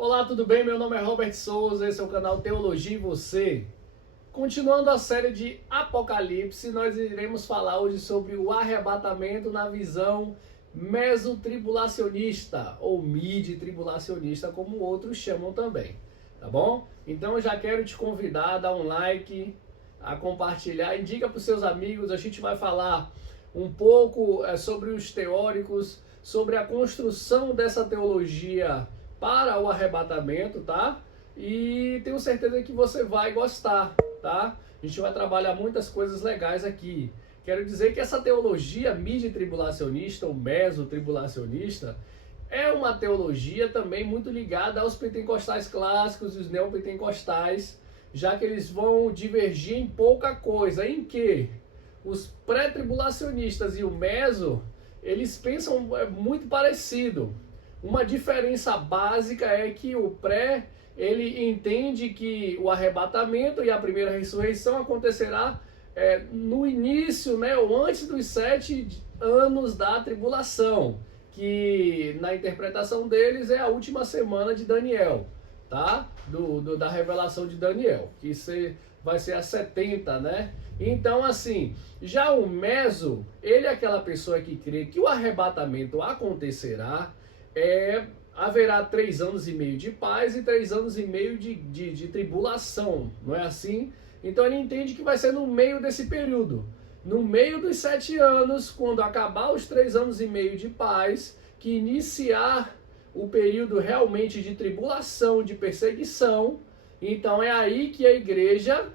Olá, tudo bem? Meu nome é Robert Souza, esse é o canal Teologia e Você. Continuando a série de Apocalipse, nós iremos falar hoje sobre o arrebatamento na visão mesotribulacionista, ou mid-tribulacionista, como outros chamam também, tá bom? Então eu já quero te convidar a dar um like, a compartilhar, indica para os seus amigos. A gente vai falar um pouco sobre os teóricos, sobre a construção dessa teologia para o arrebatamento, tá? E tenho certeza que você vai gostar, tá? A gente vai trabalhar muitas coisas legais aqui. Quero dizer que essa teologia mid-tribulacionista ou mesotribulacionista é uma teologia também muito ligada aos pentecostais clássicos e os neopentecostais, já que eles vão divergir em pouca coisa. Em que os pré-tribulacionistas e o meso, eles pensam muito parecido. Uma diferença básica é que o pré, ele entende que o arrebatamento e a primeira ressurreição acontecerá no início, né, ou antes dos 7 anos da tribulação, que na interpretação deles é a última semana de Daniel, tá? Da revelação de Daniel, que vai ser a 70, né? Então, assim, já o meso, ele é aquela pessoa que crê que o arrebatamento acontecerá, haverá 3 anos e meio de paz e 3 anos e meio de tribulação, não é assim? Então ele entende que vai ser no meio desse período, no meio dos 7 anos, quando acabar os 3 anos e meio de paz, que iniciar o período realmente de tribulação, de perseguição. Então é aí que a igreja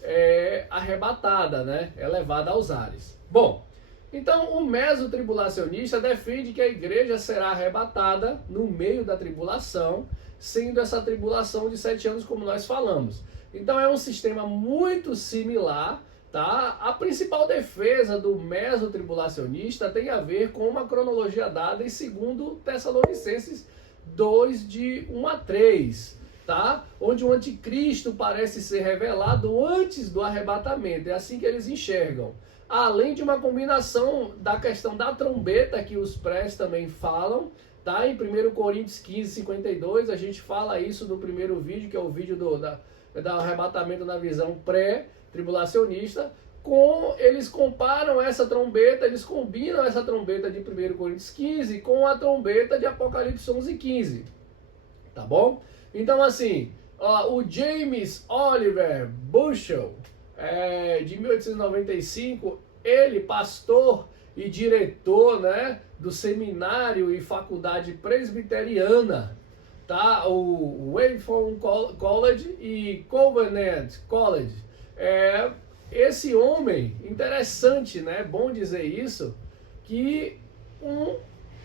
é arrebatada, né? É levada aos ares. Bom, então o mesotribulacionista defende que a igreja será arrebatada no meio da tribulação, sendo essa tribulação de 7 anos, como nós falamos. Então é um sistema muito similar, tá? A principal defesa do mesotribulacionista tem a ver com uma cronologia dada em 2 Tessalonicenses 2, de 1 a 3, tá? Onde o anticristo parece ser revelado antes do arrebatamento. É assim que eles enxergam. Além de uma combinação da questão da trombeta, que os prés também falam, tá? Em 1 Coríntios 15, 52, a gente fala isso no primeiro vídeo, que é o vídeo do arrebatamento na visão pré-tribulacionista. Eles comparam essa trombeta, eles combinam essa trombeta de 1 Coríntios 15 com a trombeta de Apocalipse 11, 15, tá bom? Então, assim, o James Oliver Bushell, de 1895, ele, pastor e diretor, né, do seminário e faculdade presbiteriana, tá? O Wayford College e Covenant College. Esse homem, interessante, né? Bom dizer isso, que um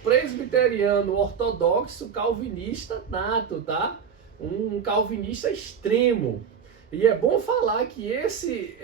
presbiteriano ortodoxo calvinista nato, tá? Um calvinista extremo. E é bom falar que esse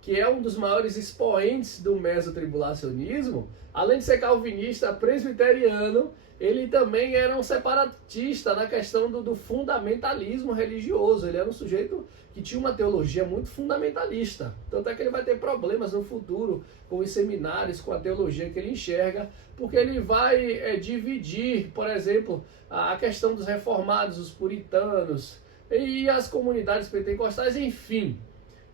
que é um dos maiores expoentes do mesotribulacionismo, além de ser calvinista presbiteriano, ele também era um separatista na questão do fundamentalismo religioso. Ele era um sujeito que tinha uma teologia muito fundamentalista. Tanto é que ele vai ter problemas no futuro com os seminários, com a teologia que ele enxerga, porque ele vai dividir, por exemplo, a questão dos reformados, os puritanos e as comunidades pentecostais, enfim,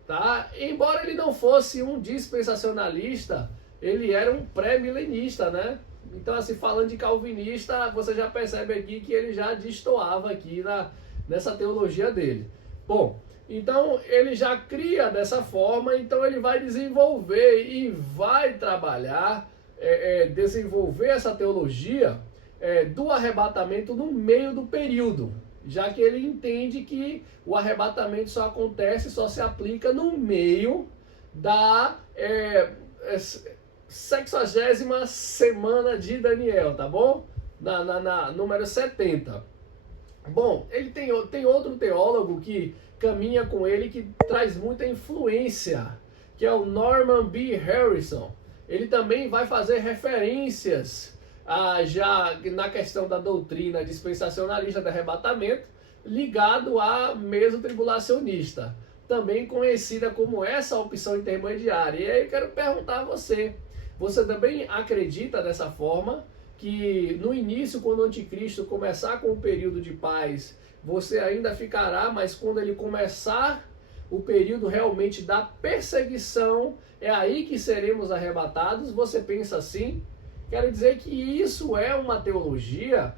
tá? Embora ele não fosse um dispensacionalista, ele era um pré-milenista, né? Então, assim, falando de calvinista, você já percebe aqui que ele já destoava aqui nessa teologia dele. Bom, então ele já cria dessa forma, então ele vai desenvolver e vai trabalhar, desenvolver essa teologia do arrebatamento no meio do período, já que ele entende que o arrebatamento só acontece, só se aplica no meio da 60ª semana de Daniel, tá bom? Na número 70. Bom, ele tem outro teólogo que caminha com ele, que traz muita influência, que é o Norman B. Harrison. Ele também vai fazer referências já na questão da doutrina dispensacionalista do arrebatamento, ligado a mesotribulacionista, também conhecida como essa opção intermediária. E aí eu quero perguntar a você também acredita dessa forma, que no início, quando o anticristo começar com o período de paz, você ainda ficará, mas quando ele começar o período realmente da perseguição, é aí que seremos arrebatados. Você pensa assim? Quero dizer que isso é uma teologia,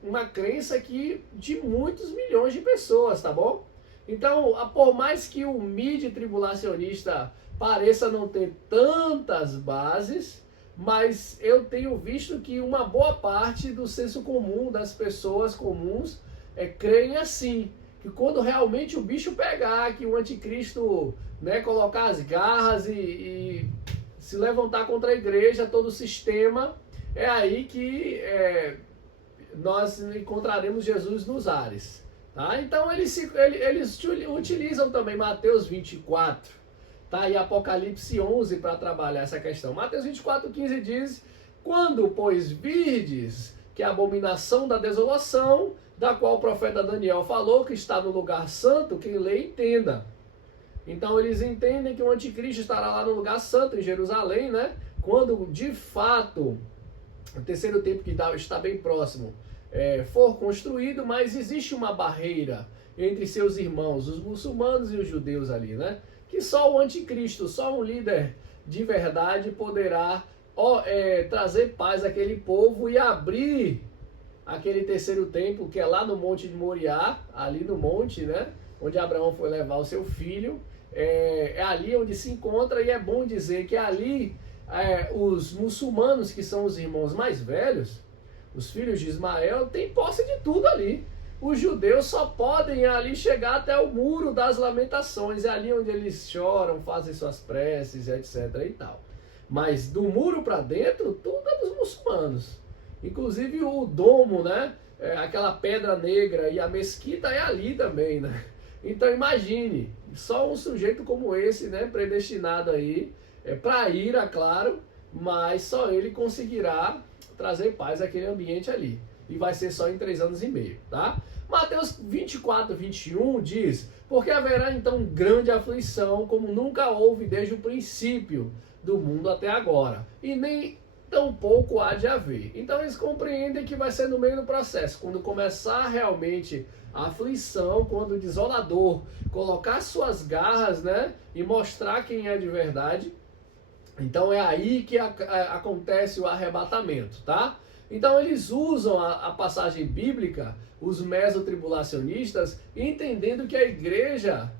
uma crença de muitos milhões de pessoas, tá bom? Então, por mais que o mídia tribulacionista pareça não ter tantas bases, mas eu tenho visto que uma boa parte do senso comum, das pessoas comuns, creem assim, que quando realmente o bicho pegar, que o anticristo, né, colocar as garras e se levantar contra a igreja, todo o sistema, é aí que nós encontraremos Jesus nos ares. Tá? Então eles utilizam também Mateus 24, tá? E Apocalipse 11 para trabalhar essa questão. Mateus 24:15 diz: quando, pois, virdes que a abominação da desolação, da qual o profeta Daniel falou, que está no lugar santo, quem lê entenda. Então eles entendem que o anticristo estará lá no lugar santo, em Jerusalém, né? Quando de fato o terceiro templo, que está bem próximo, for construído, mas existe uma barreira entre seus irmãos, os muçulmanos e os judeus ali, né? Que só o anticristo, só um líder de verdade poderá trazer paz àquele povo e abrir aquele terceiro templo, que é lá no Monte de Moriá, ali no monte, né? Onde Abraão foi levar o seu filho. É ali onde se encontra, e é bom dizer que ali os muçulmanos, que são os irmãos mais velhos, os filhos de Ismael, têm posse de tudo ali. Os judeus só podem ali chegar até o Muro das Lamentações, é ali onde eles choram, fazem suas preces, etc. e tal. Mas do muro para dentro, tudo é dos muçulmanos. Inclusive o domo, né? Aquela pedra negra, e a mesquita é ali também, né? Então imagine, só um sujeito como esse, né, predestinado aí, para ira, claro, mas só ele conseguirá trazer paz àquele ambiente ali. E vai ser só em 3 anos e meio, tá? Mateus 24:21 diz: porque haverá então grande aflição, como nunca houve desde o princípio do mundo até agora, e nem tampouco há de haver. Então eles compreendem que vai ser no meio do processo, quando começar realmente a aflição, quando o desolador colocar suas garras, né, e mostrar quem é de verdade. Então é aí que acontece o arrebatamento, tá? Então eles usam a passagem bíblica, os mesotribulacionistas, entendendo que a igreja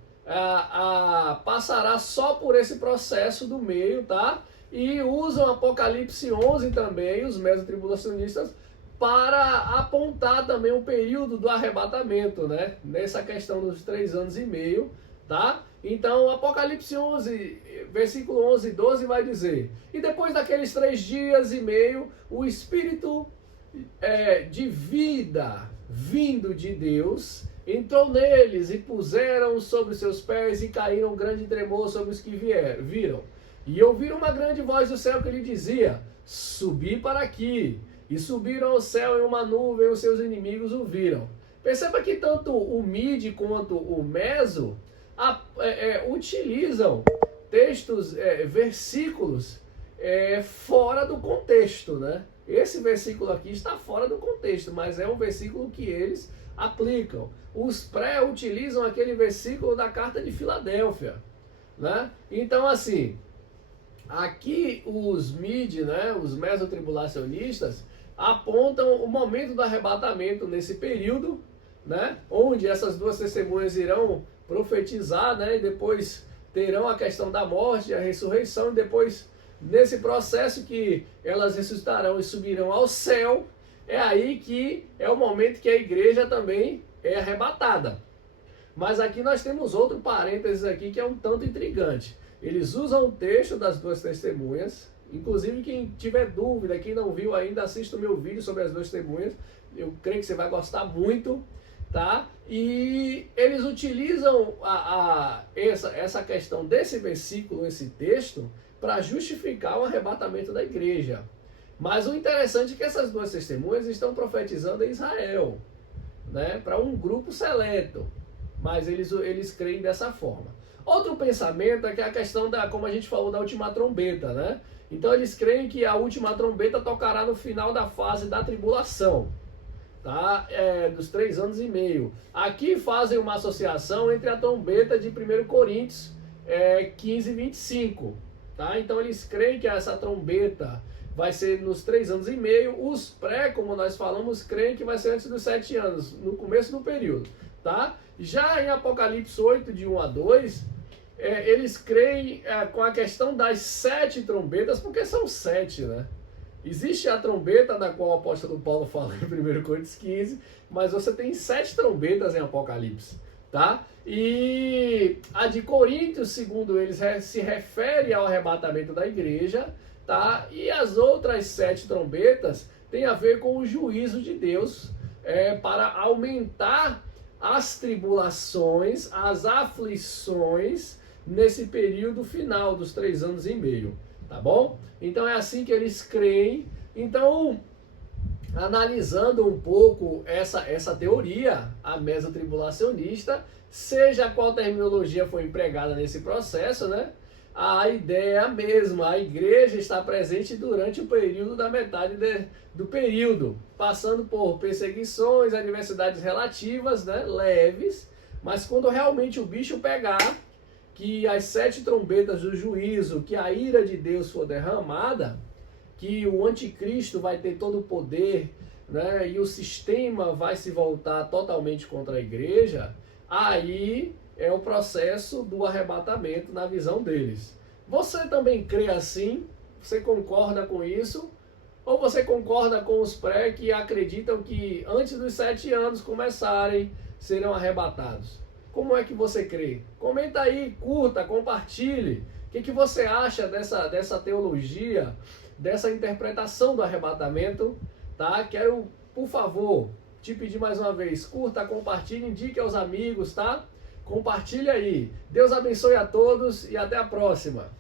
passará só por esse processo do meio, tá? E usam Apocalipse 11 também, os mesotribulacionistas, para apontar também o período do arrebatamento, né? Nessa questão dos 3 anos e meio, tá? Então, Apocalipse 11, versículo 11 e 12 vai dizer: e depois daqueles 3 dias e meio, o Espírito de vida vindo de Deus entrou neles, e puseram sobre seus pés, e caíram um grande tremor sobre os que viram. E ouviram uma grande voz do céu que lhe dizia: subi para aqui. E subiram ao céu em uma nuvem, os seus inimigos o viram. Perceba que tanto o midi quanto o meso utilizam textos, versículos fora do contexto, né? Esse versículo aqui está fora do contexto, mas é um versículo que eles aplicam. Os utilizam aquele versículo da carta de Filadélfia, né? Então, assim, aqui os midi, né, os mesotribulacionistas, apontam o momento do arrebatamento nesse período, né, onde essas 2 testemunhas irão profetizar, né, e depois terão a questão da morte, a ressurreição, e depois, nesse processo que elas ressuscitarão e subirão ao céu, é aí que é o momento que a igreja também é arrebatada. Mas aqui nós temos outro parênteses aqui que é um tanto intrigante. Eles usam o texto das 2 testemunhas. Inclusive, quem tiver dúvida, quem não viu ainda, assista o meu vídeo sobre as 2 testemunhas. Eu creio que você vai gostar muito, tá? E eles utilizam essa questão desse versículo, esse texto, para justificar o arrebatamento da igreja. Mas o interessante é que essas 2 testemunhas estão profetizando em Israel, né? Para um grupo seleto. Mas eles creem dessa forma. Outro pensamento é que a questão como a gente falou, da última trombeta, né? Então eles creem que a última trombeta tocará no final da fase da tribulação, tá? Dos 3 anos e meio. Aqui fazem uma associação entre a trombeta de 1 Coríntios 15 e 25, tá? Então eles creem que essa trombeta vai ser nos 3 anos e meio. Os pré, como nós falamos, creem que vai ser antes dos 7 anos, no começo do período, tá? Já em Apocalipse 8, de 1 a 2, eles creem com a questão das 7 trombetas, porque são 7, né? Existe a trombeta da qual o apóstolo Paulo fala em 1 Coríntios 15, mas você tem 7 trombetas em Apocalipse, tá? E a de Coríntios, segundo eles, se refere ao arrebatamento da igreja, tá? E as outras 7 trombetas têm a ver com o juízo de Deus para aumentar as tribulações, as aflições nesse período final dos 3 anos e meio, tá bom? Então é assim que eles creem. Então, analisando um pouco essa teoria, a mesotribulacionista, seja qual terminologia foi empregada nesse processo, né? A ideia é a mesma, a igreja está presente durante o período da metade do período, passando por perseguições, adversidades relativas, né, leves, mas quando realmente o bicho pegar, que as 7 trombetas do juízo, que a ira de Deus for derramada, que o anticristo vai ter todo o poder, né, e o sistema vai se voltar totalmente contra a igreja, aí é o processo do arrebatamento na visão deles. Você também crê assim? Você concorda com isso? Ou você concorda com os pré que acreditam que antes dos 7 anos começarem, serão arrebatados? Como é que você crê? Comenta aí, curta, compartilhe. O que você acha dessa teologia, dessa interpretação do arrebatamento? Tá? Quero, por favor, te pedir mais uma vez, curta, compartilhe, indique aos amigos, tá? Compartilhe aí. Deus abençoe a todos e até a próxima.